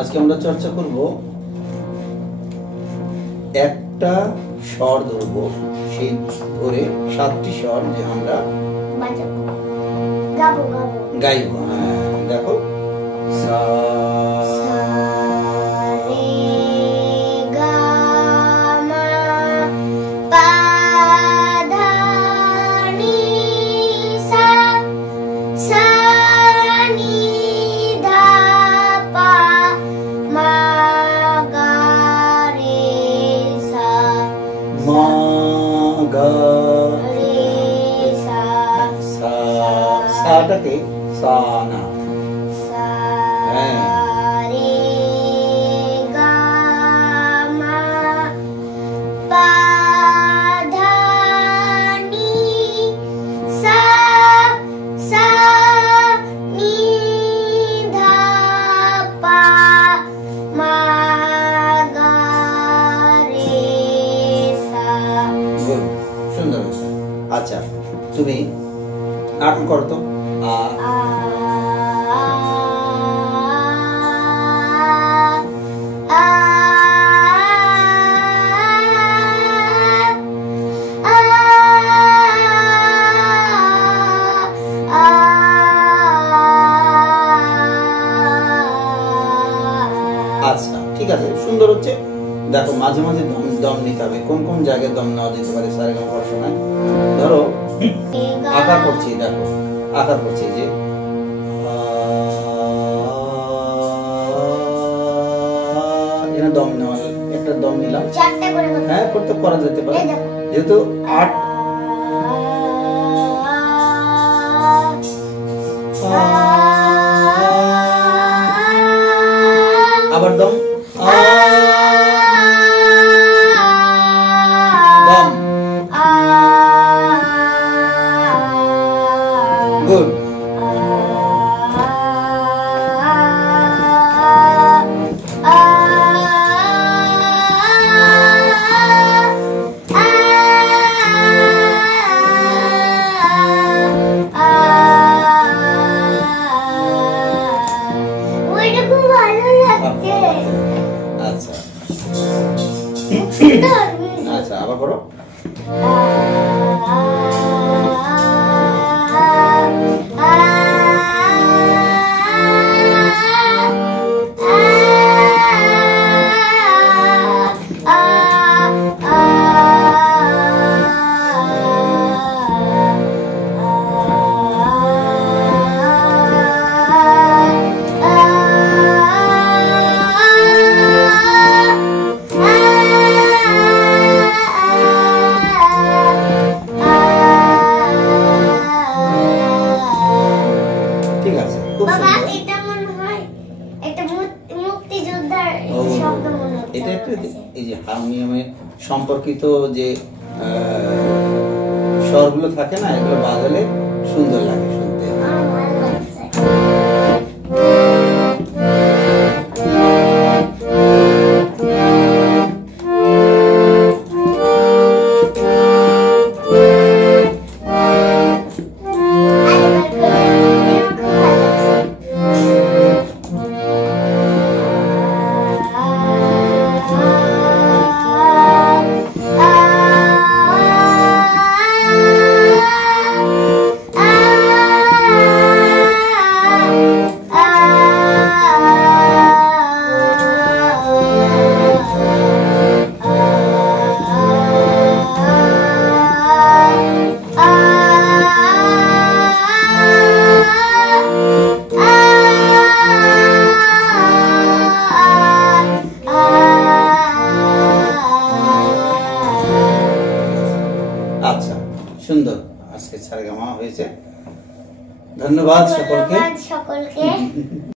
আজকে আমরা চর্চা করব একটা স্বর ধরব, সেই ধরে 7টি স্বর যে আমরা গাইব। দেখো সা সাটাকে সানা সুন্দর। আচ্ছা, তুমি নাটক করো তো। আচ্ছা ঠিক আছে, সুন্দর হচ্ছে। দেখো মাঝে মাঝে দম নিতে হবে। কোন কোন জায়গায় দম নেওয়া যেতে পারে সারেগামা পড়ার সময়? ধরো আকার করছি, দেখো আকার করছি যে এখানে দম নেওয়া, একটা দম নিলাম, হ্যাঁ করতে করা যেতে পারে, যেহেতু 8 আবার দম দম গুড। আচ্ছা আচ্ছা আবার করো। ঠিক আছে, খুব সুন্দর। এটা মনে হয় একটা মুক্তিযোদ্ধার শব্দ মনে হচ্ছে। এটা একটা এই যে হারমোনিয়ামে সম্পর্কিত যে স্বরগুলো থাকে না, এগুলো বাজালে সুন্দর লাগে শুনতে। আমার ভালো লাগছে। আচ্ছা সুন্দর, আজকে সারেগামা হয়েছে। ধন্যবাদ সকলকে।